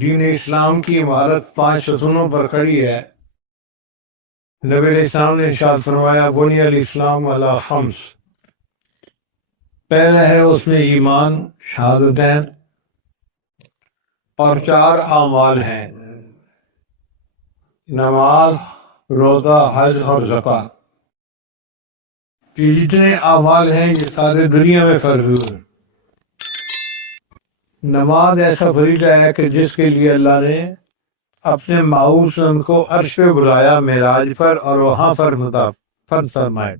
دین اسلام کی عمارت 5 ستونوں پر کھڑی ہے۔ نبی علیہ السلام نے ارشاد فرمایا بنی الاسلام علی خمس، پہلا ہے اس میں ایمان، شہادتین، اور 4 اعمال ہیں، نماز، روزہ، حج اور زکوٰۃ۔ یہ جتنے اعمال ہیں یہ سارے دنیا میں فرض ہوئے۔ نماز ایسا فریضہ ہے کہ جس کے لیے اللہ نے اپنے معصوم کو عرش پہ بلایا معراج پر، اور وہاں پر فرض فرمائے۔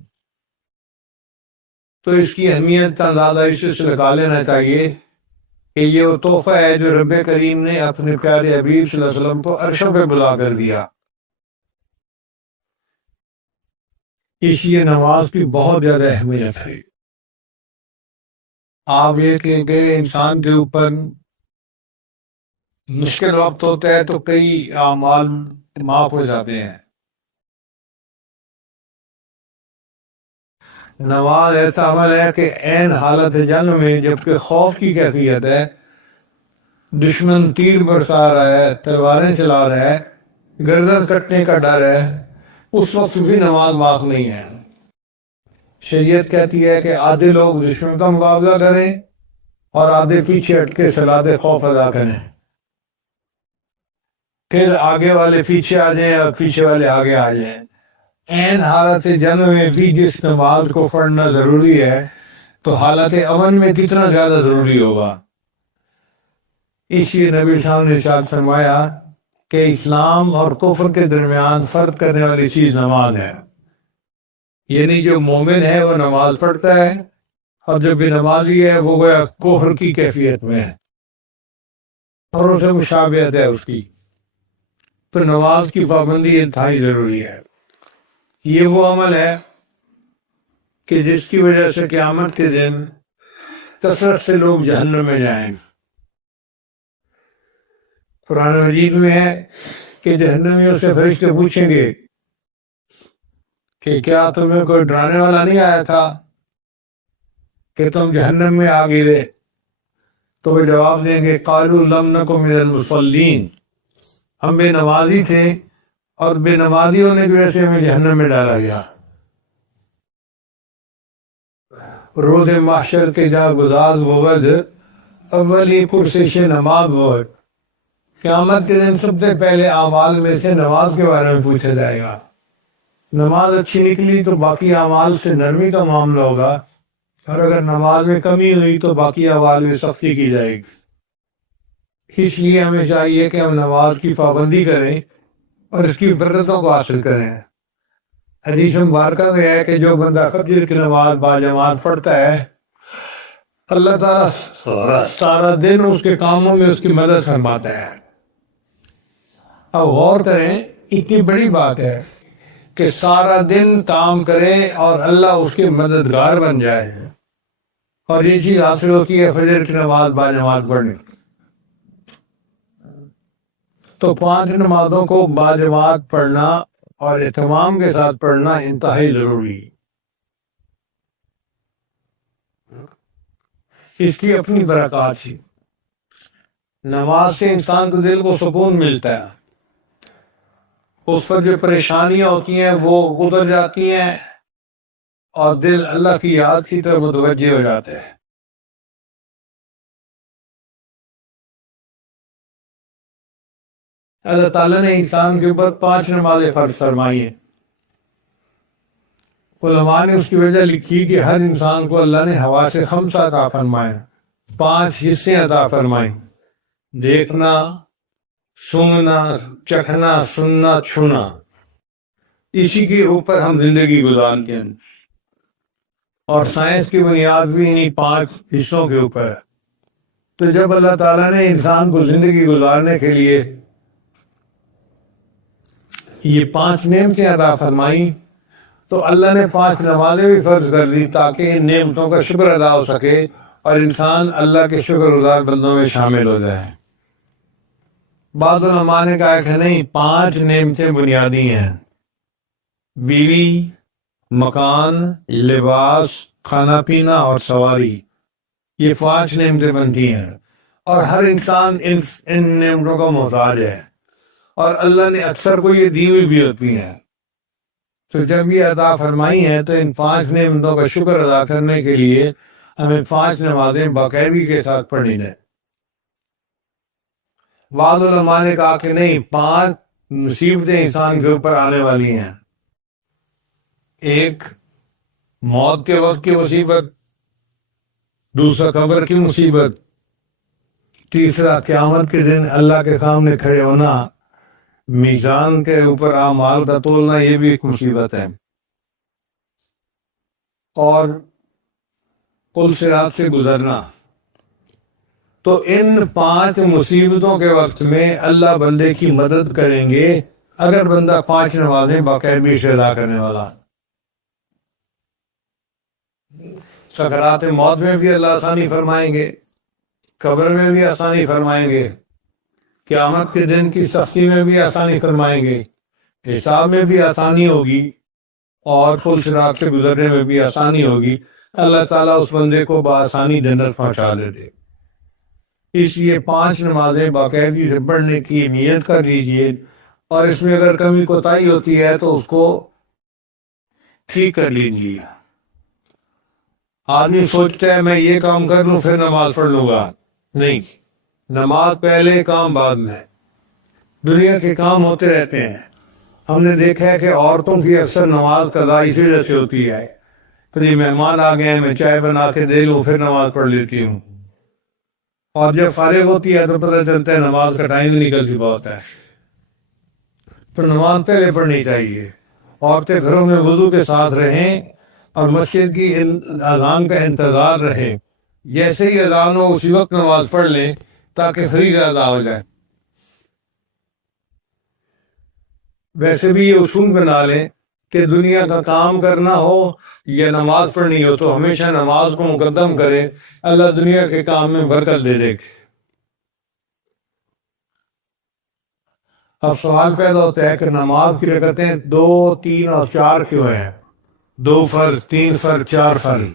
تو اس کی اہمیت اندازہ اس سے لگا لینا چاہیے کہ یہ وہ تحفہ ہے جو رب کریم نے اپنے پیارے حبیب صلی اللہ علیہ وسلم کو عرشوں پہ بلا کر دیا۔ اس لیے نماز کی بہت زیادہ اہمیت ہے۔ آپ یہ کہ انسان کے اوپر مشکل وقت ہوتا ہے تو کئی اعمال معاف ہو جاتے ہیں۔ نماز ایسا عمل ہے کہ عین حالت جنگ میں جبکہ خوف کی کیفیت ہے، دشمن تیر برسا رہا ہے، تلواریں چلا رہا ہے، گردن کٹنے کا ڈر ہے، اس وقت بھی نماز معاف نہیں ہے۔ شریعت کہتی ہے کہ آدھے لوگ دشمن کا مقابلہ کریں اور آدھے پیچھے ہٹ کے صلاۃ خوف ادا کریں، پھر آگے والے پیچھے آ جائیں اور پیچھے والے آگے آ جائیں۔ عین حالت جنگ میں بھی جس نماز کو پڑھنا ضروری ہے تو حالت امن میں کتنا زیادہ ضروری ہوگا۔ اس لیے نبی صاحب نے ارشاد فرمایا کہ اسلام اور کفر کے درمیان فرق کرنے والی چیز نماز ہے، یعنی جو مومن ہے وہ نماز پڑھتا ہے اور جو بے نمازی ہے وہ گویا کفر کی کیفیت میں ہے اور اسے مشابہت ہے اس کی۔ تو نماز کی پابندی انتہائی ضروری ہے۔ یہ وہ عمل ہے کہ جس کی وجہ سے قیامت کے دن کثرت سے لوگ جہنم میں جائیں۔ قرآن مجید میں ہے کہ جہنمیوں سے فرشتے پوچھیں گے کہ کیا تمہیں کوئی ڈرانے والا نہیں آیا تھا کہ تم جہنم میں آ گئے؟ تو وہ جواب دیں گے قالوا لم نک من المصلین، ہم بے نمازی تھے اور بے نمازی ہونے کی وجہ سے ہمیں جہنم میں ڈالا گیا۔ روز محشر کے جا گزاز بود، اولی پرسش نماز بود۔ قیامت کے دن سب سے پہلے اعمال میں سے نماز کے بارے میں پوچھا جائے گا۔ نماز اچھی نکلی تو باقی اعمال سے نرمی کا معاملہ ہوگا، اور اگر نماز میں کمی ہوئی تو باقی اعمال میں سختی کی جائے گی۔ اس لیے ہمیں چاہیے کہ ہم نماز کی پابندی کریں اور اس کی برکتوں کو حاصل کریں۔ حدیث مبارکہ میں ہے کہ جو بندہ فجر کی نماز باجماعت پڑھتا ہے اللہ تعالیٰ سارا دن اس کے کاموں میں اس کی مدد فرماتا ہے۔ اب غور کریں، اتنی بڑی بات ہے کہ سارا دن کام کرے اور اللہ اس کے مددگار بن جائے، اور یہ چیز حاصل ہوتی ہے فجر کی نماز باجماعت پڑھنے۔ تو 5 نمازوں کو باجماعت پڑھنا اور اہتمام کے ساتھ پڑھنا انتہائی ضروری ہے۔ اس کی اپنی برکات تھی۔ نماز سے انسان کے دل کو سکون ملتا ہے، اس پر جو پریشانیاں ہوتی ہیں وہ گزر جاتی ہیں اور دل اللہ کی یاد کی طرف متوجہ ہو جاتا ہے۔ اللہ تعالیٰ نے انسان کے اوپر 5 نمازیں فرض فرمائی ہیں۔ علماء نے اس کی وجہ لکھی کہ ہر انسان کو اللہ نے حواس 5 عطا فرمائے، 5 حصے عطا فرمائے: دیکھنا، سونگنا، چکھنا، سننا، چھونا۔ اسی کے اوپر ہم زندگی گزارتے ہیں، اور سائنس کی بنیاد بھی انہی 5 حصوں کے اوپر ہے۔ تو جب اللہ تعالیٰ نے انسان کو زندگی گزارنے کے لیے یہ 5 نعمتیں عطا فرمائیں تو اللہ نے 5 نمازیں بھی فرض کر دی تاکہ ان نعمتوں کا شکر ادا ہو سکے اور انسان اللہ کے شکر گزار بندوں میں شامل ہو جائے۔ بعض علماء نے کہا کہ نہیں، 5 نعمتیں بنیادی ہیں: بیوی، مکان، لباس، کھانا پینا اور سواری۔ یہ 5 نعمتیں بنتی ہیں، اور ہر انسان ان نعمتوں کا محتاج ہے، اور اللہ نے اکثر کو یہ دی ہوئی بھی ہوتی ہیں۔ تو جب یہ عطا فرمائی ہے تو ان 5 نعمتوں کا شکر ادا کرنے کے لیے ہمیں 5 نمازیں باقاعدگی کے ساتھ پڑھنی ہے۔ بعض علماء نے کہا کہ نہیں، 5 مصیبتیں انسان کے اوپر آنے والی ہیں۔ ایک موت کے وقت کی مصیبت، دوسرا قبر کی مصیبت، تیسرا قیامت کے دن اللہ کے سامنے کھڑے ہونا، میزان کے اوپر اعمال کا تولنا، یہ بھی ایک مصیبت ہے، اور پل صراط سے گزرنا۔ تو ان 5 مصیبتوں کے وقت میں اللہ بندے کی مدد کریں گے اگر بندہ 5 نمازیں باقاعدگی سے ادا کرنے والا۔ سکرات موت میں بھی اللہ آسانی فرمائیں گے، قبر میں بھی آسانی فرمائیں گے، قیامت کے دن کی سختی میں بھی آسانی فرمائیں گے، حساب میں بھی آسانی ہوگی، اور پل صراط سے گزرنے میں بھی آسانی ہوگی۔ اللہ تعالیٰ اس بندے کو بآسانی جنت پہنچا دے۔ اس لیے 5 نمازیں باقاعدگی سے پڑھنے کی نیت کر لیجیے، اور اس میں اگر کمی کوتاہی ہوتی ہے تو اس کو ٹھیک کر لیجیے۔ آدمی سوچتا ہے میں یہ کام کر لوں پھر نماز پڑھ لوں گا، نہیں، نماز پہلے، کام بعد میں۔ دنیا کے کام ہوتے رہتے ہیں۔ ہم نے دیکھا ہے کہ عورتوں کی اکثر نماز قضا اسی وجہ سے ہوتی ہے، کبھی مہمان آ گئے ہیں، میں چائے بنا کے دے لوں پھر نماز پڑھ لیتی ہوں، اور جب فارغ ہوتی ہے تو پتہ چلتا ہے نماز کا ٹائم نکلتی بہت ہے۔ تو نماز پہلے پڑھنی چاہیے۔ عورتیں گھروں میں وضو کے ساتھ رہیں اور مسجد کی اذان کا انتظار رہے، جیسے ہی اذان ہو اسی وقت نماز پڑھ لیں تاکہ فریضہ ادا ہو جائے۔ ویسے بھی یہ اصول بنا لیں کہ دنیا کا کام کرنا ہو یا نماز پڑھنی ہو تو ہمیشہ نماز کو مقدم کرے، اللہ دنیا کے کام میں برکت دے دے۔ اب سوال پیدا ہوتا ہے کہ نماز کی رکعتیں 2، 3 اور 4 کیوں ہیں؟ 2 فرض، 3 فرض، 4 فرض۔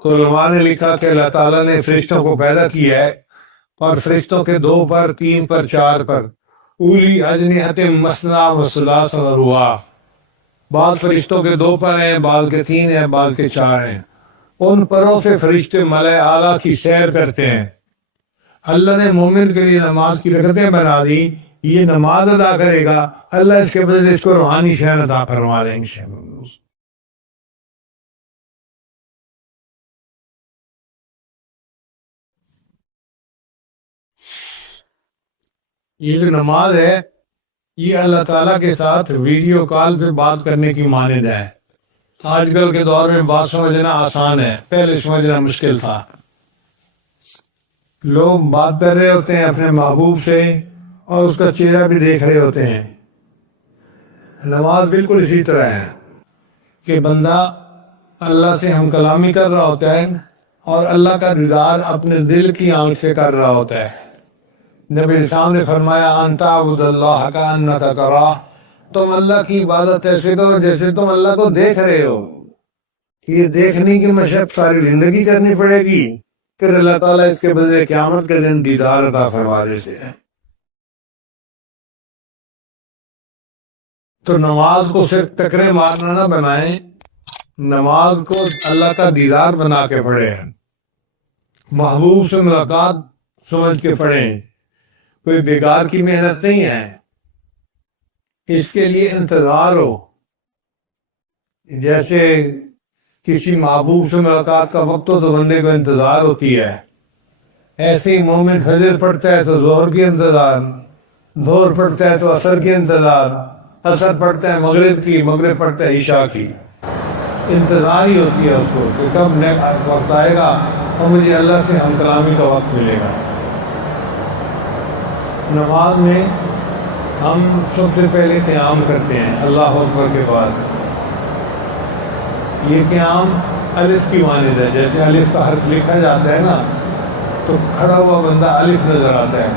علماء نے لکھا کہ اللہ تعالیٰ نے فرشتوں کو پیدا کیا ہے، اور فرشتوں کے 2 پر، 3 پر، 4 پر، اولی اجنحۃ مثنی و ثلاث و رباع۔ بعض فرشتوں کے 2 پر ہیں، بعض کے 3 ہیں، بعض کے 4 ہیں۔ ان پروں سے فرشتے ملائے اعلیٰ کی سیر کرتے ہیں۔ اللہ نے مومن کے لیے نماز کی رکعتیں بنا دی، یہ نماز ادا کرے گا، اللہ اس کے بدلے اس کو روحانی شان عطا فرما دیں گے۔ یہ جو نماز ہے یہ اللہ تعالیٰ کے ساتھ ویڈیو کال پہ بات کرنے کی مانند ہے۔ آج کل کے دور میں بات سمجھنا آسان ہے، پہلے سمجھنا مشکل تھا۔ لوگ بات کر رہے ہوتے ہیں اپنے محبوب سے اور اس کا چہرہ بھی دیکھ رہے ہوتے ہیں۔ نماز بالکل اسی طرح ہے کہ بندہ اللہ سے ہم کلامی کر رہا ہوتا ہے اور اللہ کا دیدار اپنے دل کی آنکھ سے کر رہا ہوتا ہے۔ نبی اسلام نے فرمایا ان تعبد اللہ کأنک تراہ، تم اللہ کی عبادت ایسے کرو جیسے تم اللہ کو دیکھ رہے ہو۔ یہ دیکھنے کی مشق ساری زندگی کرنی پڑے گی، پھر اللہ تعالیٰ اس کے بدلے قیامت کے دن دیدار عطا فرما دیتے ہیں۔ تو نماز کو صرف ٹکرے مارنا نہ بنائیں، نماز کو اللہ کا دیدار بنا کے پڑھیں، محبوب سے ملاقات سمجھ کے پڑھیں۔ کوئی بیکار کی محنت نہیں ہے، اس کے لیے انتظار ہو۔ جیسے کسی محبوب سے ملاقات کا وقت ہو تو بندے کو انتظار ہوتی ہے، ایسے ہی مومن فجر پڑھتا ہے تو ظہر کی انتظار، ظہر پڑھتا ہے تو عصر کی انتظار، عصر پڑھتا ہے مغرب کی، مغرب پڑھتا ہے عشاء کی۔ انتظار ہی ہوتی ہے اس کو کہ کب نیک وقت آئے گا اور مجھے اللہ سے ہم کلامی کا وقت ملے گا۔ نماز میں ہم سب سے پہلے قیام کرتے ہیں اللہ اکبر کے بعد۔ یہ قیام الف کی مانند ہے، جیسے الف کا حرف لکھا جاتا ہے نا تو کھڑا ہوا بندہ الف نظر آتا ہے،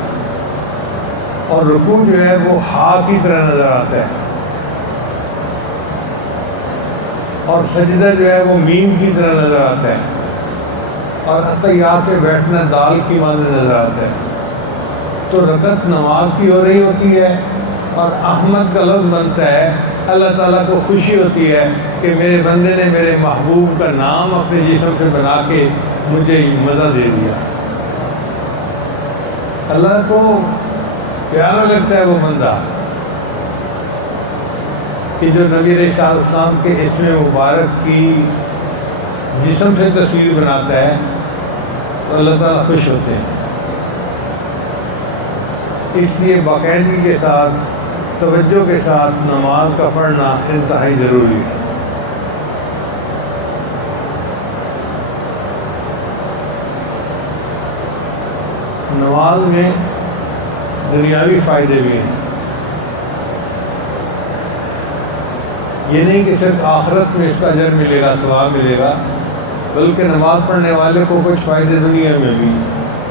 اور رکوع جو ہے وہ ہا کی طرح نظر آتا ہے، اور سجدہ جو ہے وہ میم کی طرح نظر آتا ہے۔ اور اتحیات پہ بیٹھنا دال کی مانند نظر آتا ہے، تو رکعت نماز کی ہو رہی ہوتی ہے اور احمد کا لفظ بنتا ہے، اللہ تعالیٰ کو خوشی ہوتی ہے کہ میرے بندے نے میرے محبوب کا نام اپنے جسم سے بنا کے مجھے مزہ دے دیا۔ اللہ کو پیارا لگتا ہے وہ بندہ کہ جو نبی علیہ السلام کے اسم مبارک کی جسم سے تصویر بناتا ہے تو اللہ تعالیٰ خوش ہوتے ہیں۔ اس لیے باقاعدگی کے ساتھ، توجہ کے ساتھ نماز کا پڑھنا انتہائی ضروری ہے۔ نماز میں دنیاوی فائدے بھی ہیں، یہ نہیں کہ صرف آخرت میں اس کا اجر ملے گا، ثواب ملے گا، بلکہ نماز پڑھنے والے کو کچھ فائدے دنیا میں بھی۔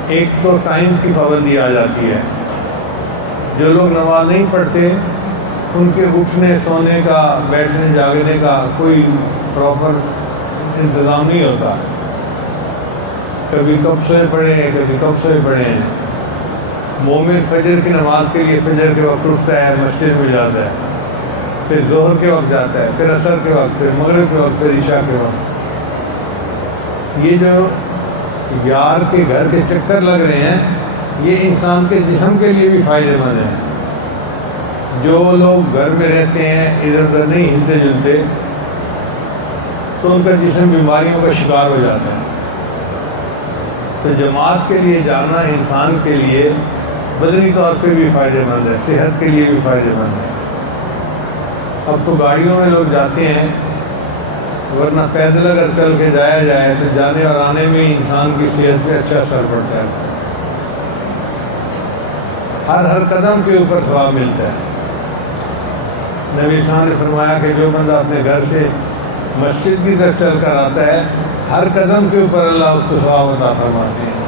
ایک تو ٹائم کی پابندی آ جاتی ہے، جو لوگ نماز نہیں پڑھتے ان کے اٹھنے سونے کا، بیٹھنے جاگنے کا کوئی پراپر انتظام نہیں ہوتا، کبھی کب سوئے پڑے ہیں، کبھی کب سوئے پڑے ہیں۔ مومن فجر کی نماز کے لیے فجر کے وقت اٹھتا ہے، مسجد میں جاتا ہے، پھر ظہر کے وقت جاتا ہے، پھر عصر کے وقت، پھر مغرب کے وقت، پھر عشاء کے وقت۔ یہ جو یار کے گھر کے چکر لگ رہے ہیں، یہ انسان کے جسم کے لیے بھی فائدہ مند ہے۔ جو لوگ گھر میں رہتے ہیں، ادھر ادھر نہیں ہلتے جلتے، تو ان کا جسم بیماریوں کا شکار ہو جاتا ہے۔ تو جماعت کے لیے جانا انسان کے لیے بدنی طور پہ بھی فائدہ مند ہے، صحت کے لیے بھی فائدہ مند ہے۔ اب تو گاڑیوں میں لوگ جاتے ہیں، ورنہ پیدل اگر چل کے جایا جائے تو جانے اور آنے میں انسان کی صحت پہ اچھا اثر پڑتا ہے، ہر قدم کے اوپر ثواب ملتا ہے۔ نبی صاحب نے فرمایا کہ جو بندہ اپنے گھر سے مسجد کی طرف چل کر آتا ہے، ہر قدم کے اوپر اللہ اس کو ثواب عطا فرماتے ہیں۔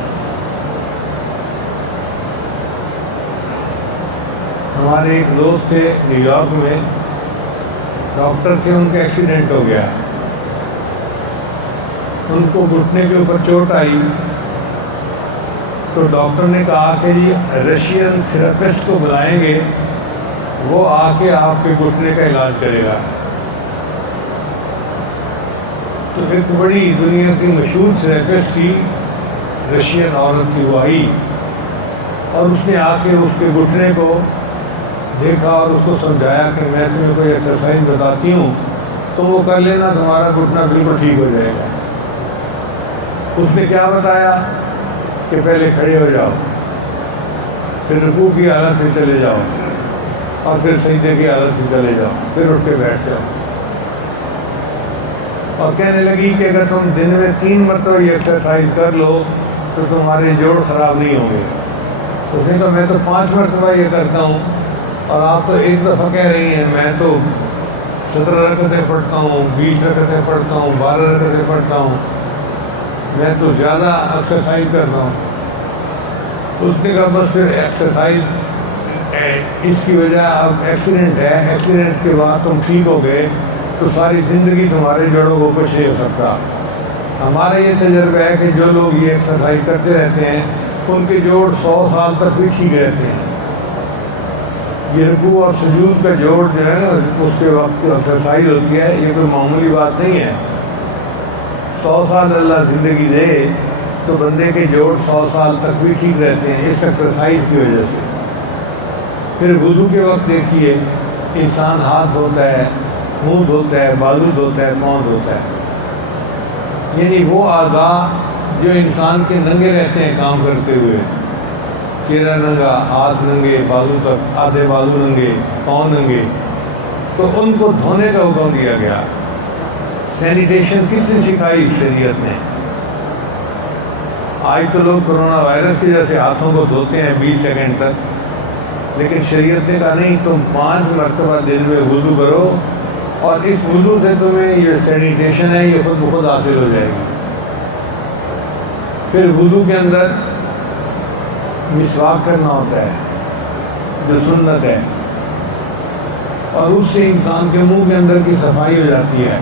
ہمارے ایک دوست تھے نیو یارک میں، ڈاکٹر تھے، ان کا ایکسیڈنٹ ہو گیا، ان کو گھٹنے کے اوپر چوٹ آئی، تو ڈاکٹر نے کہا کہ جی رشین تھراپسٹ کو بلائیں گے، وہ آ کے آپ کے گھٹنے کا علاج کرے گا۔ تو ایک بڑی دنیا کی مشہور تھراپسٹ تھی، رشین عورت کی، وہ آئی اور اس نے آ کے اس کے گھٹنے کو دیکھا اور اس کو سمجھایا کہ میں تمہیں کوئی ایکسرسائز بتاتی ہوں، تم وہ کر لینا، تمہارا گھٹنا بالکل ٹھیک ہو جائے گا۔ اس نے کیا بتایا کہ پہلے کھڑے ہو جاؤ، پھر رکوع کی حالت سے چلے جاؤ، اور پھر سجدے کی حالت سے چلے جاؤ، پھر اٹھ کے بیٹھ جاؤ، اور کہنے لگی کہ اگر تم دن میں 3 مرتبہ یہ ایکسرسائز کر لو تو تمہارے جوڑ خراب نہیں ہوں گے۔ تو اس نے کہا میں تو 5 مرتبہ یہ کرتا ہوں، اور آپ تو ایک دفعہ کہہ رہی ہیں میں تو 17 رکعتیں پڑھتا ہوں، 20 رکعتیں پڑھتا ہوں، 12 رکعتیں پڑھتا ہوں، میں تو زیادہ ایکسرسائز کرتا ہوں۔ اس نے کہا بس پھر ایکسرسائز اس کی وجہ اب ایکسیڈنٹ ہے، ایکسیڈنٹ کے بعد تم ٹھیک ہو گئے تو ساری زندگی تمہارے جوڑوں کو کچھ نہیں ہو سکتا۔ ہمارا یہ تجربہ ہے کہ جو لوگ یہ ایکسرسائز کرتے رہتے ہیں ان کے جوڑ 100 سال تک بھی ٹھیک رہتے ہیں۔ یہ رکوع اور سجود کا جوڑ جو ہے نا، اس کے وقت ایکسرسائز ہوتی ہے، یہ کوئی معمولی بات نہیں ہے۔ 100 سال اللہ زندگی دے تو بندے کے جوڑ 100 سال تک بھی ٹھیک رہتے ہیں اس ایکسرسائز کی وجہ سے۔ پھر وضو کے وقت دیکھیے، انسان ہاتھ دھوتا ہے، منہ دھوتا ہے، بازو دھوتا ہے، پاؤں دھوتا ہے، یعنی وہ اعضاء جو انسان کے ننگے رہتے ہیں کام کرتے ہوئے، چہرہ ننگا، ہاتھ ننگے، بازو تک آدھے بازو ننگے، پاؤں ننگے، تو ان کو دھونے کا حکم دیا گیا۔ سینیٹیشن کتنی سکھائی شریعت نے۔ آج تو لوگ کرونا وائرس کی وجہ سے ہاتھوں کو دھوتے ہیں 20 سیکنڈ تک، لیکن شریعت نے کہا نہیں، تم 5 مرتبہ دن میں وضو کرو، اور اس وضو سے تمہیں یہ سینیٹیشن ہے یہ خود بخود حاصل ہو جائے گی۔ پھر وضو کے اندر مسواک کرنا ہوتا ہے جو سنت ہے، اور اس سے انسان کے منہ کے اندر کی صفائی ہو جاتی ہے۔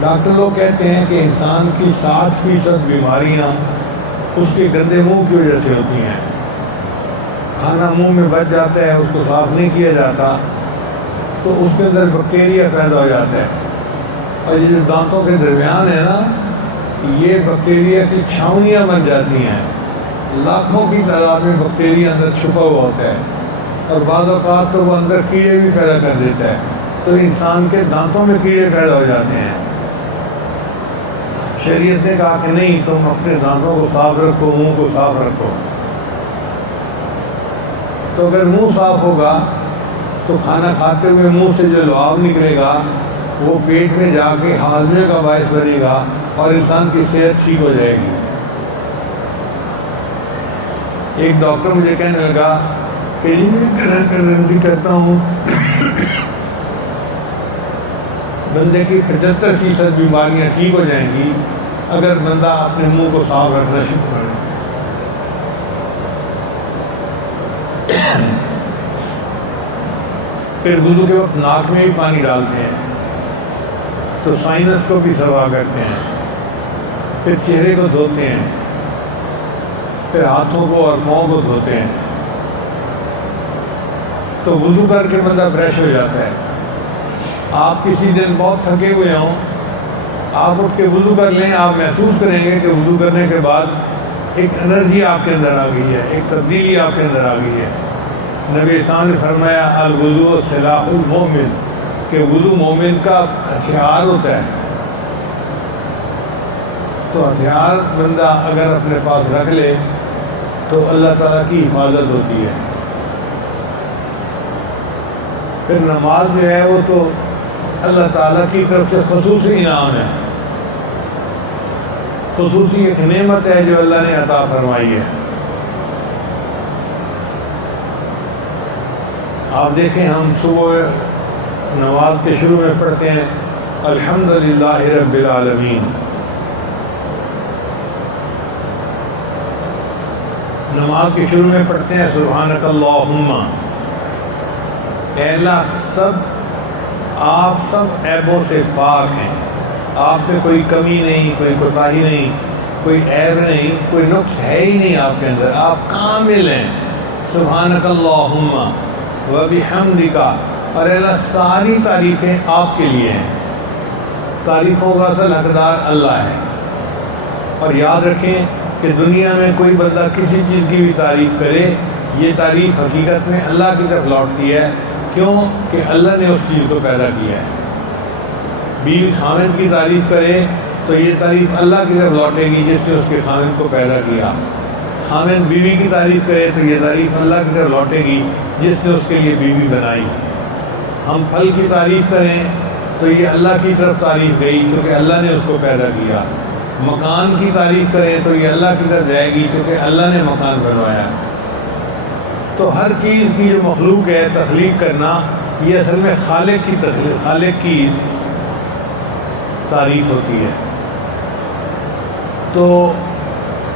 ڈاکٹر لوگ کہتے ہیں کہ انسان کی 60% بیماریاں اس کے گندے منہ کی وجہ سے ہوتی ہیں. کھانا منہ میں بچ جاتا ہے، اس کو صاف نہیں کیا جاتا تو اس کے اندر بیکٹیریا پیدا ہو جاتا ہے، اور یہ جو دانتوں کے درمیان ہے نا، یہ بیکٹیریا کی چھاؤنیاں بن جاتی ہیں. لاکھوں کی تعداد میں بیکٹیریا اندر چھپا ہوا ہوتا ہے، اور بعض اوقات تو وہ اندر کیڑے بھی پیدا کر دیتا ہے، تو انسان کے دانتوں میں کیڑے پیدا ہو جاتے ہیں. شریعت نے کہا کہ نہیں، تم اپنے دانتوں کو صاف رکھو، منہ کو صاف رکھو. تو اگر منہ صاف ہوگا تو کھانا کھاتے ہوئے منہ سے جو لعاب نکلے گا وہ پیٹ میں جا کے ہاضمے کا باعث بنے گا اور انسان کی صحت ٹھیک ہو جائے گی. ایک ڈاکٹر مجھے کہنے لگا کہ جی میں گارنٹی کرتا ہوں بندے کی 75% بیماریاں ٹھیک ہو جائیں گی اگر بندہ اپنے منہ کو صاف رکھنا شروع کرے. پھر وضو کے وقت ناک میں بھی پانی ڈالتے ہیں تو سائنس کو بھی صفا کرتے ہیں. پھر چہرے کو دھوتے ہیں، پھر ہاتھوں کو اور پاؤں کو دھوتے ہیں. تو وضو کر کے بندہ فریش ہو جاتا ہے. آپ کسی دن بہت تھکے ہوئے ہوں، آپ اٹھ کے وضو کر لیں، آپ محسوس کریں گے کہ وضو کرنے کے بعد ایک انرجی آپ کے اندر آ گئی ہے، ایک تبدیلی آپ کے اندر آ گئی ہے. نبی اسلام نے فرمایا الوضوء سلاح المومن، کہ وضو مومن کا ہتھیار ہوتا ہے. تو ہتھیار بندہ اگر اپنے پاس رکھ لے تو اللہ تعالیٰ کی حفاظت ہوتی ہے. پھر نماز جو ہے وہ تو اللہ تعالیٰ کی طرف سے خصوصی انعام ہے، خصوصی ایک نعمت ہے جو اللہ نے عطا فرمائی ہے. آپ دیکھیں ہم صبح نماز کے شروع میں پڑھتے ہیں الحمدللہ رب العالمین. نماز کے شروع میں پڑھتے ہیں سبحانک اللہم، اے اللہ آپ سب عیبوں سے پاک ہیں، آپ میں کوئی کمی نہیں، کوئی کوتاہی نہیں، کوئی عیب نہیں، کوئی نقص ہے ہی نہیں آپ کے اندر، آپ کامل ہیں. سبحانک اللہم وبحمدک، اور اللہ ساری تعریفیں آپ کے لیے ہیں. تعریفوں کا اصل حقدار اللہ ہے. اور یاد رکھیں کہ دنیا میں کوئی بندہ کسی چیز کی بھی تعریف کرے، یہ تعریف حقیقت میں اللہ کی طرف لوٹتی ہے. کیوں؟ کہ اللہ نے اس چیز کو پیدا کیا ہے. بیوی خاوند کی تعریف کرے تو یہ تعریف اللہ کی طرف لوٹے گی جس نے اس کے خاوند کو پیدا کیا. خاوند بیوی کی تعریف کرے تو یہ تعریف اللہ کی طرف لوٹے گی جس نے اس کے لیے بیوی بنائی. ہم پھل کی تعریف کریں تو یہ اللہ کی طرف تعریف گئی کیونکہ اللہ نے اس کو پیدا کیا. مکان کی تعریف کریں تو یہ اللہ کی طرف جائے گی کیونکہ اللہ نے مکان بنوایا. تو ہر چیز کی جو مخلوق ہے تخلیق کرنا، یہ اصل میں خالق کی تعریف ہوتی ہے. تو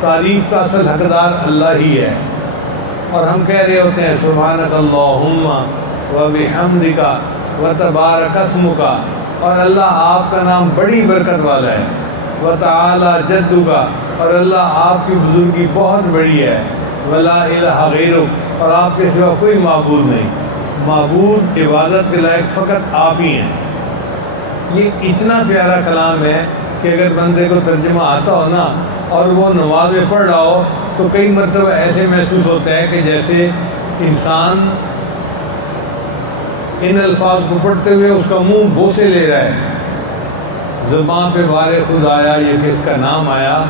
تعریف کا اصل حقدار اللہ ہی ہے. اور ہم کہہ رہے ہوتے ہیں سبحانک اللہم وبحمدک وتبارک اسمک، اور اللہ آپ کا نام بڑی برکت والا ہے. وتعالی جدک، اور اللہ آپ کی بزرگی بہت بڑی ہے. ولا الہ غیرک، اور آپ کے سوا کوئی معبود نہیں. معبود عبادت کے لائق فقط آپ ہی ہیں. یہ اتنا پیارا کلام ہے کہ اگر بندے کو ترجمہ آتا ہو نا اور وہ نماز میں پڑھ رہا ہو تو کئی مرتبہ ایسے محسوس ہوتا ہے کہ جیسے انسان ان الفاظ کو پڑھتے ہوئے اس کا منہ بوسے لے رہا ہے. زبان پہ بار خود آیا، یہ کس کا نام آیا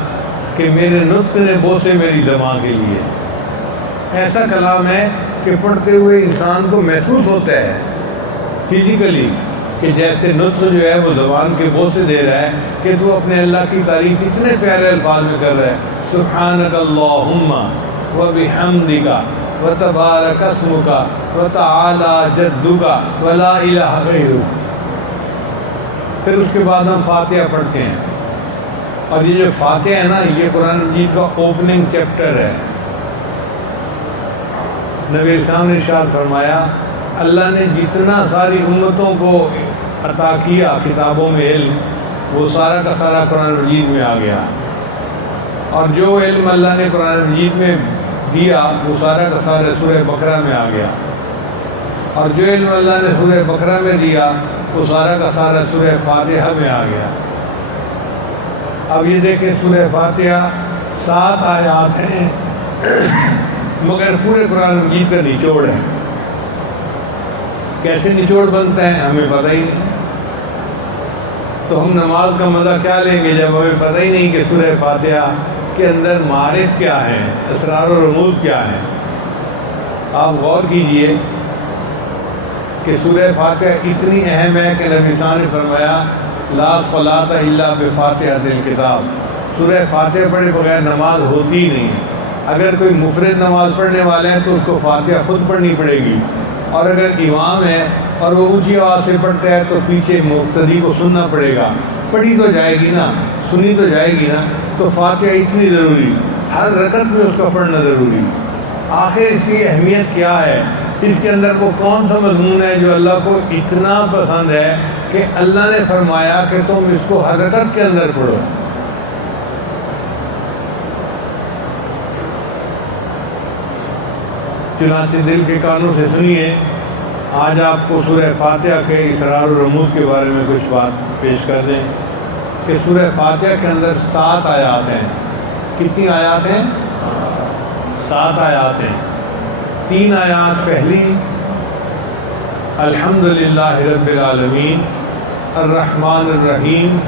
کہ میرے نطق نے بوسے میری زبان کے لیے. ایسا کلام ہے کہ پڑھتے ہوئے انسان کو محسوس ہوتا ہے فزیکلی کہ جیسے نطق جو ہے وہ زبان کے بوسے دے رہا ہے کہ تو اپنے اللہ کی تعریف اتنے پیارے الفاظ میں کر رہا ہے. سبحانک اللہم وبحمدک وتبارک اسمک وتعالی جدک ولا الہ غیرک. پھر اس کے بعد ہم فاتحہ پڑھتے ہیں، اور یہ جو فاتحہ ہے نا یہ قرآن مجید کا اوپننگ چیپٹر ہے. نبی اسلام نے ارشاد فرمایا اللہ نے جتنا ساری امتوں کو عطا کیا کتابوں میں علم، وہ سارا کا سارا قرآن مجید میں آ گیا، اور جو علم اللہ نے قرآن مجید میں دیا وہ سارا کا سارا سورہ بقرہ میں آ گیا، اور جو علم اللہ نے سورہ بقرہ میں دیا وہ سارا کا سارا سورہ فاتحہ میں آ گیا۔ اب یہ دیکھیں سورہ فاتحہ 7 آیات ہیں مگر پورے قرآن مجید کا نچوڑ ہے۔ کیسے نچوڑ بنتا ہے ہمیں پتہ ہی نہیں، تو ہم نماز کا مزہ کیا لیں گے جب ہمیں پتہ ہی نہیں کہ سورہ فاتحہ کے اندر معارف کیا ہیں، اسرار و رموز کیا ہیں۔ آپ غور کیجئے کہ سورہ فاتحہ اتنی اہم ہے کہ نبی صلی اللہ علیہ وسلم نے فرمایا لا صلاۃ الا بفاتحۃ الکتاب، سورہ فاتحہ پڑھے بغیر نماز ہوتی ہی نہیں ہے۔ اگر کوئی مفرد نماز پڑھنے والے ہیں تو اس کو فاتحہ خود پڑھنی پڑے گی، اور اگر امام ہے اور وہ اونچی آواز سے پڑھتا ہے تو پیچھے مقتدی کو سننا پڑے گا، پڑھی تو جائے گی نا، سنی تو جائے گی نا۔ تو فاتحہ اتنی ضروری، ہر رکعت میں اس کا پڑھنا ضروری۔ آخر اس کی اہمیت کیا ہے؟ اس کے اندر وہ کون سا مضمون ہے جو اللہ کو اتنا پسند ہے کہ اللہ نے فرمایا کہ تم اس کو ہر رکعت کے اندر پڑھو؟ چنانچہ دل کے کانوں سے سنیے، آج آپ کو سورہ فاتحہ کے اسرار و رموز کے بارے میں کچھ بات پیش کر دیں کہ سورہ فاتحہ کے اندر 7 آیات ہیں۔ کتنی آیات ہیں؟ 7 آیات ہیں۔ 3 آیات پہلی الحمدللہ رب العالمین الرحمن الرحیم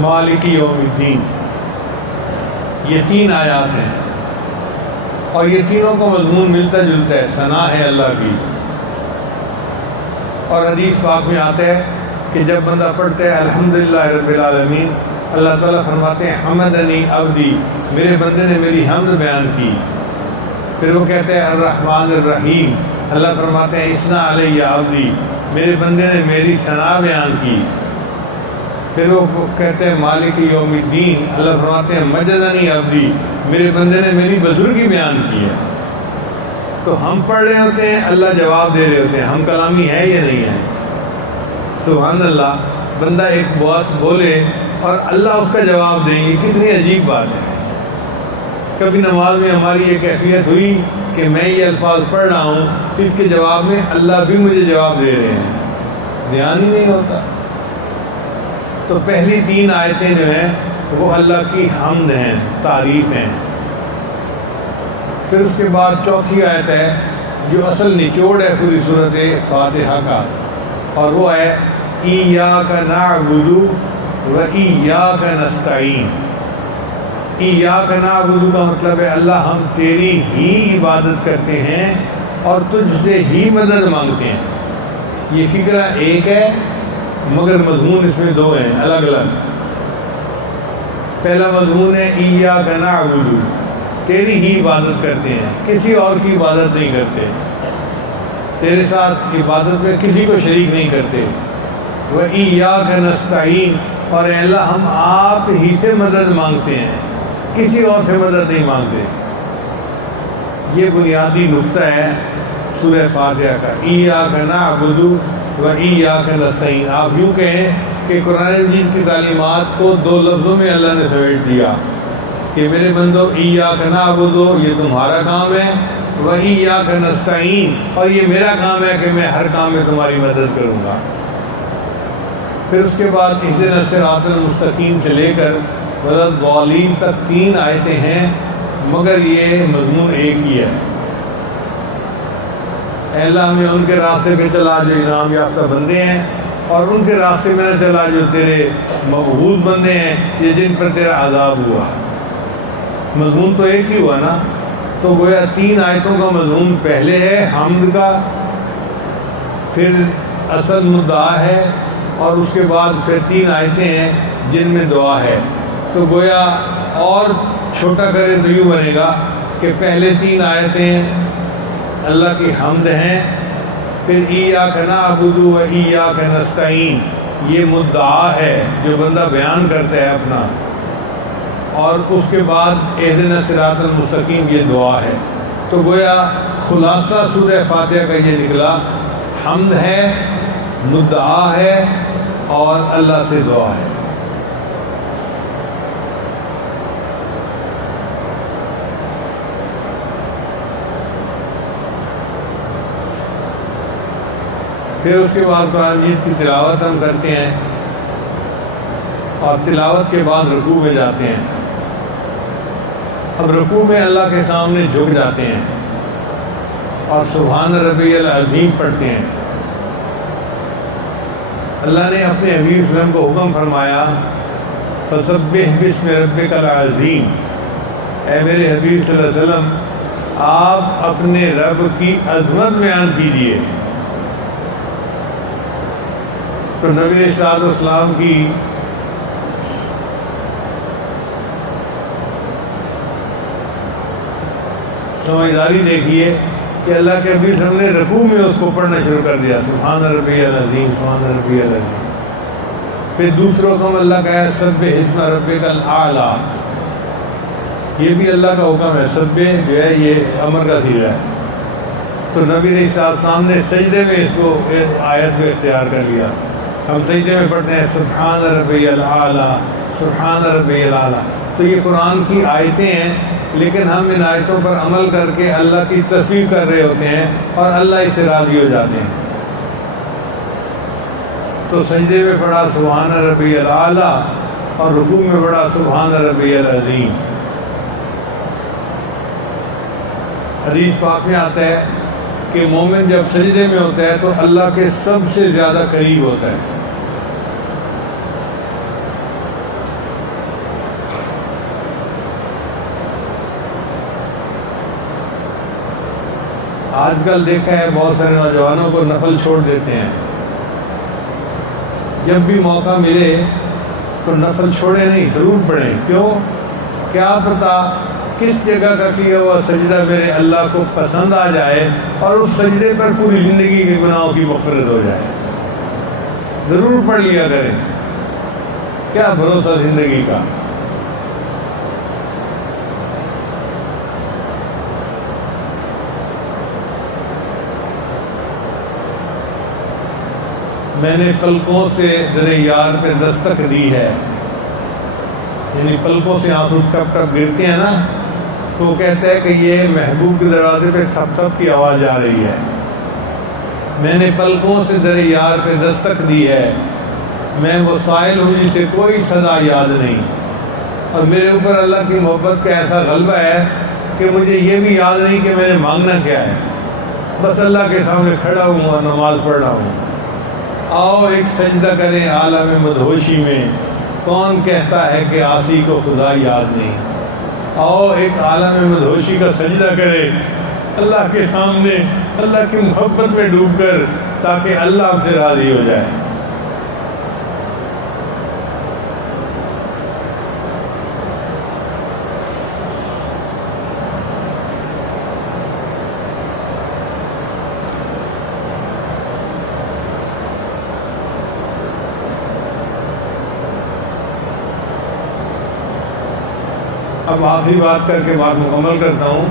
مالک یوم الدین، یہ 3 آیات ہیں، اور یہ تینوں کا مضمون ملتا جلتا ہے، ثنا ہے اللہ کی۔ اور حدیث پاک میں آتا ہے کہ جب بندہ پڑھتا ہے الحمدللہ رب العالمین، اللہ تعالیٰ فرماتے ہیں حمدنی عبدی، میرے بندے نے میری حمد بیان کی۔ پھر وہ کہتے ہیں الرحمن الرحیم، اللہ فرماتے ہیں اثنا علیہ عبدی، میرے بندے نے میری ثنا بیان کی۔ پھر وہ کہتے ہیں مالک یوم الدین، اللہ فرماتے ہیں مجدنی عبدی، میرے بندے نے میری بزرگی بیان کی ہے۔ تو ہم پڑھ رہے ہوتے ہیں، اللہ جواب دے رہے ہوتے ہیں، ہم کلامی ہے یا نہیں ہے؟ سبحان اللہ، بندہ ایک بات بولے اور اللہ اس کا جواب دیں گے، کتنی عجیب بات ہے۔ کبھی نماز میں ہماری یہ کیفیت ہوئی کہ میں یہ الفاظ پڑھ رہا ہوں، اس کے جواب میں اللہ بھی مجھے جواب دے رہے ہیں، دھیان ہی نہیں ہوتا۔ تو پہلی 3 آیتیں جو ہیں وہ اللہ کی حمد ہیں، تعریف ہیں۔ پھر اس کے بعد چوتھی آیت ہے جو اصل نچوڑ ہے پوری سورۃ فاتحہ کا، اور وہ ہے ایاک نعبد و ایاک نستعین۔ ایاک نعبد کا مطلب ہے اللہ ہم تیری ہی عبادت کرتے ہیں اور تجھ سے ہی مدد مانگتے ہیں۔ یہ فکرہ ایک ہے مگر مضمون اس میں 2 ہیں الگ الگ۔ پہلا مضمون ہے ایاک نعبد، تیری ہی عبادت کرتے ہیں، کسی اور کی عبادت نہیں کرتے، تیرے ساتھ عبادت میں کسی کو شریک نہیں کرتے۔ وَإِيَّاكَ نَسْتَعِينُ، اور اے اللہ ہم آپ ہی سے مدد مانگتے ہیں، کسی اور سے مدد نہیں مانگتے۔ یہ بنیادی نقطہ ہے سورہ فاتحہ کا، ایاک نعبد و ایاک نستعین۔ آپ یوں کہیں کہ قرآن مجید کی تعلیمات کو 2 لفظوں میں اللہ نے سمیٹ دیا کہ میرے بندو ایاک نعبد، یہ تمہارا کام ہے، و ایاک نستعین، اور یہ میرا کام ہے کہ میں ہر کام میں تمہاری مدد کروں گا۔ پھر اس کے بعد اہدنا الصراط المستقیم سے لے کر ولا الضالین تک 3 آیتیں ہیں مگر یہ مضمون ایک ہی ہے۔ اے اللہ ہمیں ان کے راستے پہ چلا جو انعام یافتہ بندے ہیں، اور ان کے راستے میں نہ چلا جو تیرے مبغوض بندے ہیں، یہ جن پر تیرا عذاب ہوا۔ مضمون تو ایک ہی ہوا نا۔ تو گویا 3 آیتوں کا مضمون پہلے ہے حمد کا، پھر اصل مدعا ہے، اور اس کے بعد پھر 3 آیتیں ہیں جن میں دعا ہے۔ تو گویا اور چھوٹا کرے تو یوں بنے گا کہ پہلے 3 آیتیں اللہ کی حمد ہیں، پھر ایاک نعبد و ایاک نستعین یہ مدعا ہے جو بندہ بیان کرتا ہے اپنا، اور اس کے بعد اہدنا الصراط المستقیم یہ دعا ہے۔ تو گویا خلاصہ سورہ فاتحہ کا یہ نکلا، حمد ہے، مدعا ہے، اور اللہ سے دعا ہے۔ پھر اس کے بعد قرآن مجید کی تلاوت ہم کرتے ہیں، اور تلاوت کے بعد رکوع میں جاتے ہیں۔ اب رکوع میں اللہ کے سامنے جھک جاتے ہیں اور سبحان ربی العظیم پڑھتے ہیں۔ اللہ نے اپنے حبیب صلی اللہ علیہ وسلم کو حکم فرمایا، فسبح باسم ربک العظیم، اے میرے حبیب صلی اللہ علیہ وسلم آپ اپنے رب کی عظمت بیان کیجیے۔ تو نبی علیہ السلام کی سمجھداری دیکھیے کہ اللہ کے حبیب ہم نے رکوع میں اس کو پڑھنا شروع کر دیا، سبحان ربی العظیم، سبحان ربی العظیم۔ پھر دوسروں کو اللہ کا ہے سبح اسم ربک الاعلیٰ، یہ بھی اللہ کا حکم ہے، سبح جو ہے یہ امر کا صیغہ ہے۔ تو نبی علیہ السلام نے سجدے میں اس کو آیت کو اختیار کر لیا۔ ہم سجدے میں پڑھتے ہیں سبحان ربی الاعلیٰ، سبحان ربی الاعلیٰ۔ تو یہ قرآن کی آیتیں ہیں، لیکن ہم ان آیتوں پر عمل کر کے اللہ کی تصویر کر رہے ہوتے ہیں اور اللہ اس سے راضی ہو جاتے ہیں۔ تو سجدے میں پڑھا سبحان ربی الاعلیٰ اور رکوع میں پڑھا سبحان ربی العظیم۔ حدیث پاک میں آتا ہے کہ مومن جب سجدے میں ہوتا ہے تو اللہ کے سب سے زیادہ قریب ہوتا ہے۔ آج کل دیکھا ہے بہت سارے نوجوانوں کو نفل چھوڑ دیتے ہیں، جب بھی موقع ملے تو نفل چھوڑے نہیں، ضرور پڑھیں۔ کیوں؟ کیا پتہ کس جگہ کا کیا ہوا سجدہ میرے اللہ کو پسند آ جائے اور اس سجدے پر پوری زندگی کے گناہوں کی مغفرت ہو جائے۔ ضرور پڑھ لیا کریں، کیا بھروسہ زندگی کا۔ میں نے پلکوں سے در یار پہ دستک دی ہے، یعنی پلکوں سے آنسو ٹپ ٹپ گرتے ہیں نا، تو وہ کہتا ہے کہ یہ محبوب کے دروازے پہ تھپ تھپ کی آواز آ رہی ہے۔ میں نے پلکوں سے در یار پہ دستک دی ہے، میں وہ سائل ہوں جسے کوئی صدا یاد نہیں، اور میرے اوپر اللہ کی محبت کا ایسا غلبہ ہے کہ مجھے یہ بھی یاد نہیں کہ میں نے مانگنا کیا ہے، بس اللہ کے سامنے کھڑا ہوں اور نماز پڑھ رہا ہوں۔ آؤ ایک سجدہ کریں عالم مدہوشی میں، کون کہتا ہے کہ عاصی کو خدا یاد نہیں۔ آؤ ایک عالم مدہوشی کا سجدہ کرے اللہ کے سامنے، اللہ کی محبت میں ڈوب کر، تاکہ اللہ آپ سے راضی ہو جائے۔ اب آخری بات کر کے بات مکمل کرتا ہوں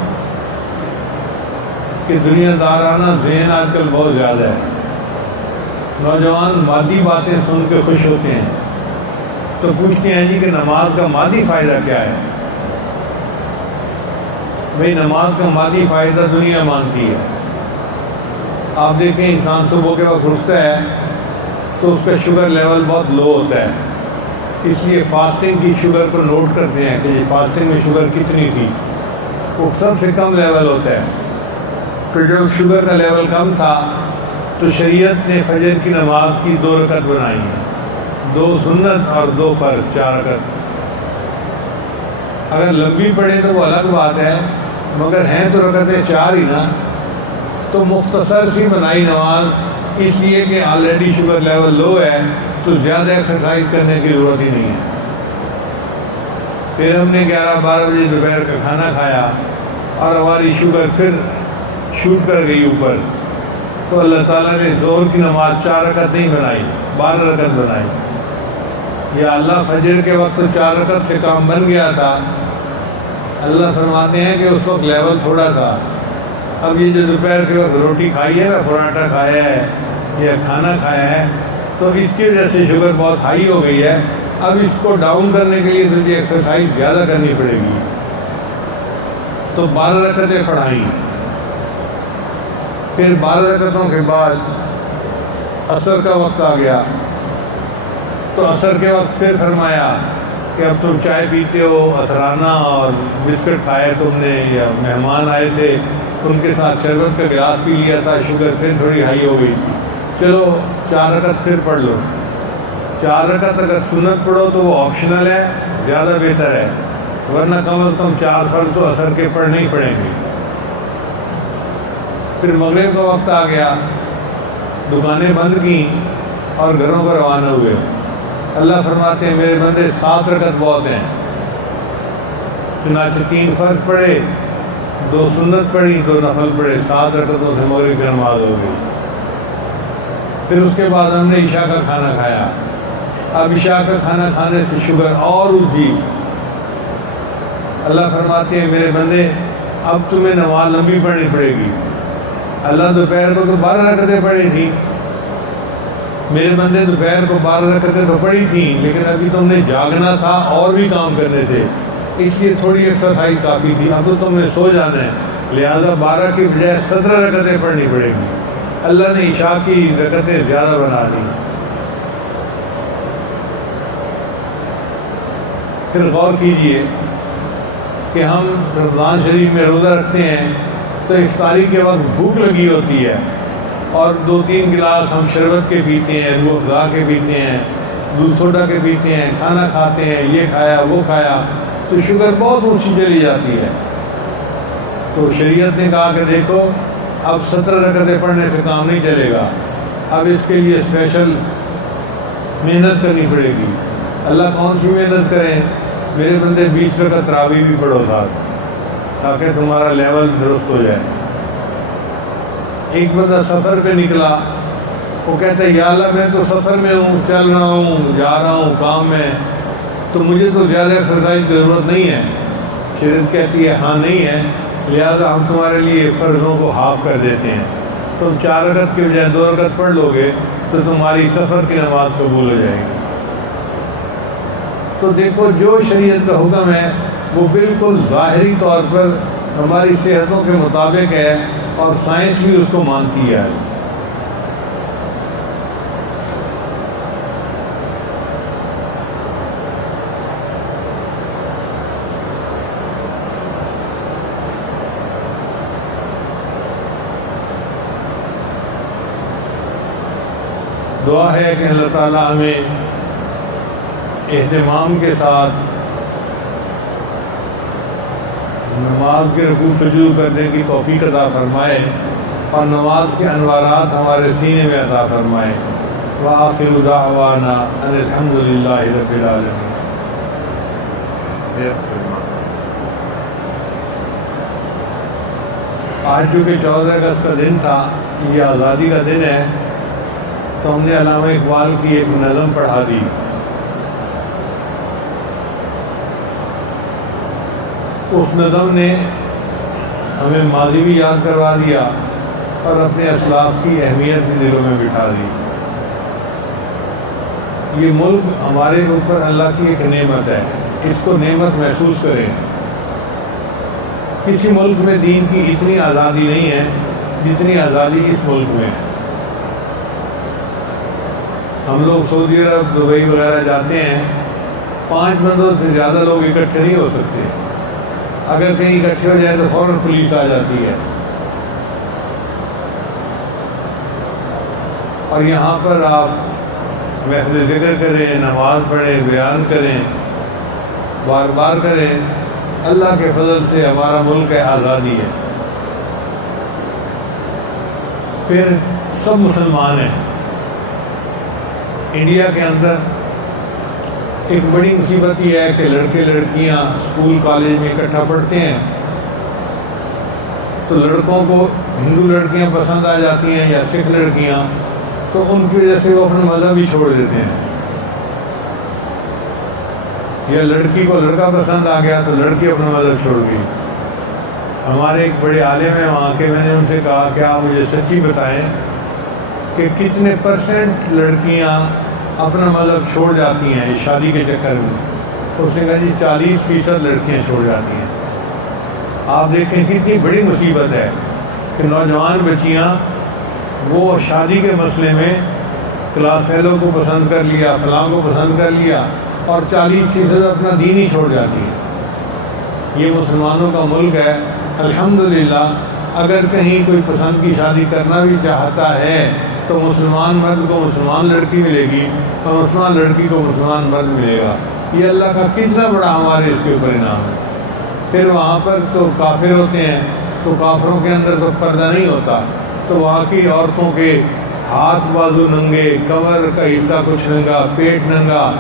کہ دنیا دارانہ ذہن آج کل بہت زیادہ ہے۔ نوجوان مادی باتیں سن کے خوش ہوتے ہیں، تو پوچھتے ہیں جی کہ نماز کا مادی فائدہ کیا ہے؟ بھئی نماز کا مادی فائدہ دنیا مانتی ہے۔ آپ دیکھیں انسان صبح کے وقت اٹھتا ہے تو اس کا شوگر لیول بہت لو ہوتا ہے، اس لیے فاسٹنگ کی شوگر کو نوٹ کرتے ہیں کہ فاسٹنگ میں شوگر کتنی تھی، وہ سب سے کم لیول ہوتا ہے۔ تو جب شوگر کا لیول کم تھا تو شریعت نے فجر کی نماز کی 2 رکعت بنائی ہیں، 2 سنت اور 2 فرض، 4 رکعت۔ اگر لمبی پڑے تو وہ الگ بات ہے، مگر ہیں تو رکعتیں 4 ہی نا۔ تو مختصر سی بنائی نماز، اس لیے کہ آلریڈی شوگر لیول لو ہے تو زیادہ ایکسرسائز کرنے کی ضرورت ہی نہیں ہے۔ پھر ہم نے 11-12 بجے دوپہر کا کھانا کھایا اور ہماری شوگر پھر شوٹ کر گئی اوپر، تو اللہ تعالیٰ نے ظہر کی نماز 4 رکعت نہیں بنائی، 12 رکعت بنائی۔ یا اللہ فجر کے وقت 4 رکعت سے کام بن گیا تھا۔ اللہ فرماتے ہیں کہ اس وقت لیول تھوڑا تھا، اب یہ جو دوپہر کے وقت روٹی کھائی ہے نا، پراٹھا کھایا ہے یا کھانا کھایا ہے، تو اس کی وجہ سے شوگر بہت ہائی ہو گئی ہے. اب اس کو ڈاؤن کرنے کے لیے تجھے ایکسرسائز زیادہ کرنی پڑے گی. تو 12 رکعتیں پڑھائیں. پھر 12 رکعتوں کے بعد عصر کا وقت آ گیا. تو عصر کے وقت پھر فرمایا کہ اب تم چائے پیتے ہو عصرانہ اور بسکٹ کھائے تم نے، یا مہمان آئے تھے ان کے ساتھ شربت کا گلاس پی لیا تھا، شوگر پھر تھوڑی ہائی ہو گئی. چلو 4 رکعت پھر پڑھ لو. 4 رکعت اگر سنت پڑھو تو وہ آپشنل ہے، زیادہ بہتر ہے، ورنہ کم از کم 4 فرض تو عصر کے پڑھنے ہی پڑیں گے. پھر مغرب کا وقت آ گیا، دکانیں بند کیں اور گھروں کو روانہ ہوئے. اللہ فرماتے ہیں میرے بندے 7 رکعت بہت ہیں. چنانچہ 3 فرض پڑھے، 2 سنت پڑھی، 2 نفل پڑھے. 7 رکعتوں سے مغرب کی نماز ہو گئی. پھر اس کے بعد ہم نے عشاء کا کھانا کھایا. اب عشاء کا کھانا کھانے سے شوگر اور اٹھی. اللہ فرماتے ہیں میرے بندے اب تمہیں نماز لمبی پڑھنی پڑے گی. اللہ دوپہر کو تو 12 رکعتیں پڑھی تھیں. میرے بندے دوپہر کو 12 رکعتیں تو پڑھی تھیں، لیکن ابھی تم نے جاگنا تھا اور بھی کام کرنے تھے، اس لیے تھوڑی ایکسرسائز کافی تھی. اب تو تم نے سو جانا ہے، لہذا 12 کی بجائے 17 رکعتیں پڑھنی پڑے گی. اللہ نے عشاء کی رکعتیں زیادہ بنا دی. پھر غور کیجئے کہ ہم رمضان شریف میں روزہ رکھتے ہیں تو افطاری کے وقت بھوک لگی ہوتی ہے اور 2-3 گلاس ہم شربت کے پیتے ہیں، روح افزا کے پیتے ہیں، دودھ سوڈا کے پیتے ہیں، کھانا کھاتے ہیں، یہ کھایا وہ کھایا، تو شوگر بہت اونچی چلی جاتی ہے. تو شریعت نے کہا کہ دیکھو اب 17 رکعتیں پڑھنے سے کام نہیں چلے گا، اب اس کے لیے اسپیشل محنت کرنی پڑے گی. اللہ کون سی محنت کریں؟ میرے بندے 20 رکعت تراویح بھی پڑھو ساتھ، تاکہ تمہارا لیول درست ہو جائے. ایک بندہ سفر پہ نکلا، وہ کہتا ہے یا اللہ میں تو سفر میں ہوں، چل رہا ہوں، جا رہا ہوں کام میں، تو مجھے تو زیادہ ایکسرسائز کی ضرورت نہیں ہے. شریعت کہتی ہے ہاں نہیں ہے، لہذا ہم تمہارے لیے فرضوں کو ہاف کر دیتے ہیں. تم 4 رکعت کی بجائے 2 رکعت پڑھ لو گے تو تمہاری سفر کی نماز قبول ہو جائے گی. تو دیکھو جو شریعت کا حکم ہے وہ بالکل ظاہری طور پر ہماری صحتوں کے مطابق ہے اور سائنس بھی اس کو مانتی ہے. دعا ہے کہ اللہ تعالیٰ ہمیں اہتمام کے ساتھ نماز کے رکوع سجود کرنے کی توفیق عطا فرمائے اور نماز کے انوارات ہمارے سینے میں عطا فرمائے. وآخر دعوانا ان الحمد للہ رب العالمین. آج جو کہ 14 اگست کا دن تھا، یہ آزادی کا دن ہے، تو ہم نے علامہ اقبال کی ایک نظم پڑھا دی. اس نظم نے ہمیں ماضی بھی یاد کروا دیا اور اپنے اسلاف کی اہمیت بھی دلوں میں بٹھا دی. یہ ملک ہمارے اوپر اللہ کی ایک نعمت ہے، اس کو نعمت محسوس کریں. کسی ملک میں دین کی اتنی آزادی نہیں ہے جتنی آزادی اس ملک میں ہے. ہم لوگ سعودی عرب، دبئی وغیرہ جاتے ہیں، 5 بندوں سے زیادہ لوگ اکٹھے نہیں ہو سکتے. اگر کہیں اکٹھے ہو جائے تو فوراً پولیس آ جاتی ہے. اور یہاں پر آپ محفل ذکر کریں، نماز پڑھیں، بیان کریں، بار بار کریں. اللہ کے فضل سے ہمارا ملک ہے، آزادی ہے. پھر سب مسلمان ہیں. انڈیا کے اندر ایک بڑی مصیبت یہ ہے کہ لڑکے لڑکیاں اسکول کالج میں اکٹھا پڑھتے ہیں، تو لڑکوں کو ہندو لڑکیاں پسند آ جاتی ہیں یا سکھ لڑکیاں، تو ان کی وجہ سے وہ اپنا مذہب ہی چھوڑ دیتے ہیں. یا لڑکی کو لڑکا پسند آ گیا تو لڑکی اپنا مذہب چھوڑ گئی. ہمارے ایک بڑے عالم ہیں وہاں کے، میں نے ان سے کہا کہ آپ مجھے سچی بتائیں کہ کتنے % لڑکیاں اپنا مذہب چھوڑ جاتی ہیں شادی کے چکر میں. تو اس نے کہا جی 40% لڑکیاں چھوڑ جاتی ہیں. آپ دیکھیں کتنی بڑی مصیبت ہے کہ نوجوان بچیاں وہ شادی کے مسئلے میں کلاس فیلو کو پسند کر لیا، فلاں کو پسند کر لیا، اور 40% اپنا دین ہی چھوڑ جاتی ہیں. یہ مسلمانوں کا ملک ہے. الحمدللہ اگر کہیں کوئی پسند کی شادی کرنا بھی چاہتا ہے تو مسلمان مرد کو مسلمان لڑکی ملے گی اور مسلمان لڑکی کو مسلمان مرد ملے گا. یہ اللہ کا کتنا بڑا ہمارے اس کے اوپر انعام ہے. پھر وہاں پر تو کافر ہوتے ہیں، تو کافروں کے اندر تو پردہ نہیں ہوتا، تو وہاں کی عورتوں کے ہاتھ بازو ننگے، کمر کا حصہ کچھ ننگا، پیٹ ننگا،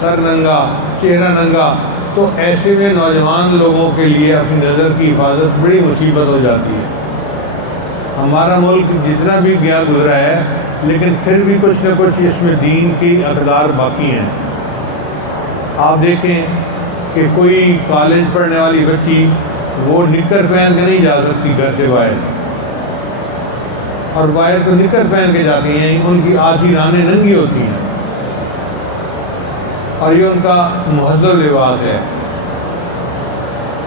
سر ننگا، چہرہ ننگا. تو ایسے میں نوجوان لوگوں کے لیے اپنی نظر کی حفاظت بڑی مصیبت ہو جاتی ہے. ہمارا ملک جتنا بھی گیا گزرا ہے لیکن پھر بھی کچھ نہ کچھ اس میں دین کی اقدار باقی ہیں. آپ دیکھیں کہ کوئی کالج پڑھنے والی بچی وہ نکر پہن کے نہیں جا سکتی گھر سے باہر، اور باہر تو نکر پہن کے جاتی ہیں، ان کی آدھی رانیں ننگی ہوتی ہیں، اور یہ ان کا مہذب لباس ہے.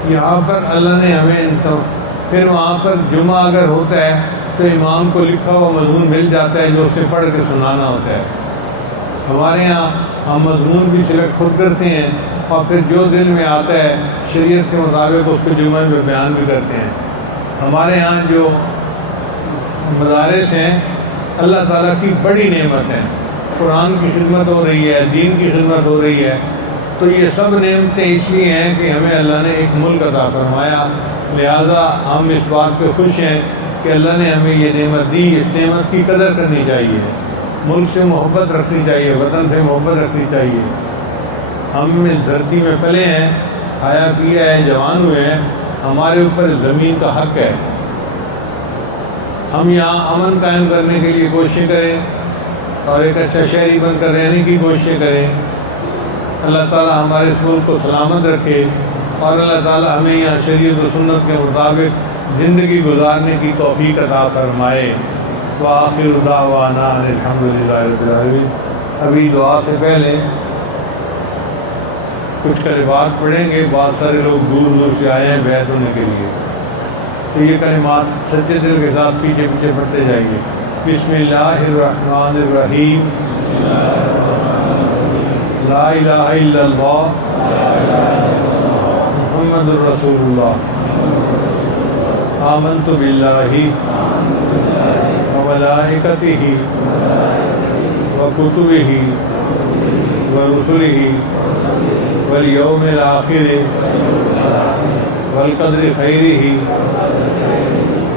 یہاں پر اللہ نے ہمیں پھر وہاں پر جمعہ اگر ہوتا ہے تو امام کو لکھا ہوا مضمون مل جاتا ہے جو اس سے پڑھ کے سنانا ہوتا ہے. ہمارے یہاں ہم مضمون بھی سلیکٹ خود کرتے ہیں اور پھر جو دل میں آتا ہے شریعت کے مطابق اس کو جمعہ میں بیان بھی کرتے ہیں. ہمارے یہاں جو مدارس ہیں اللہ تعالیٰ کی بڑی نعمت ہیں. قرآن کی خدمت ہو رہی ہے، دین کی خدمت ہو رہی ہے. تو یہ سب نعمتیں اس لیے ہیں کہ ہمیں اللہ نے ایک ملک عطا فرمایا. لہذا ہم اس بات پہ خوش ہیں کہ اللہ نے ہمیں یہ نعمت دی. اس نعمت کی قدر کرنی چاہیے، ملک سے محبت رکھنی چاہیے، وطن سے محبت رکھنی چاہیے. ہم اس دھرتی میں پلے ہیں، کھایا پیا ہے، جوان ہوئے ہیں. ہمارے اوپر زمین کا حق ہے. ہم یہاں امن قائم کرنے کے لیے کوششیں کریں اور ایک اچھا شہری بن کر رہنے کی کوششیں کریں. اللہ تعالیٰ ہمارے اس ملک کو سلامت رکھے اور اللہ تعالیٰ ہمیں یہاں شریعت و سنت کے مطابق زندگی گزارنے کی توفیق عطا فرمائے. وآخر دعوانا ان الحمدللہ رب العالمین. ابھی دعا سے پہلے کچھ کلمات پڑھیں گے. بہت سارے لوگ دور دور سے آئے ہیں بیعت ہونے کے لیے، تو یہ کلمات سچے دل کے ساتھ پیچھے پیچھے پڑھتے جائیے. بسم اللہ الرحمن الرحیم. لا الہ الا اللہ محمد الرسول اللہ. آمنت باللہ وملائکتہ وکتبہ ورسلہ والیوم الآخر والقدر خیرہ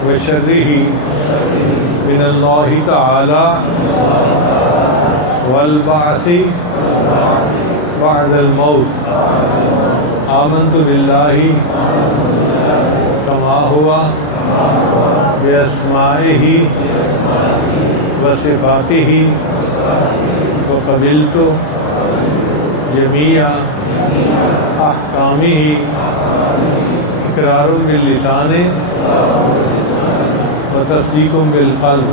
وشرہ من اللہ تعالی والبعث بعد الموت. آمنت باللہ کما ہوا باسمائہ وصفاتہ وقبلت جمیع احکامہ اقرار باللسان وتصدیق بالقلب.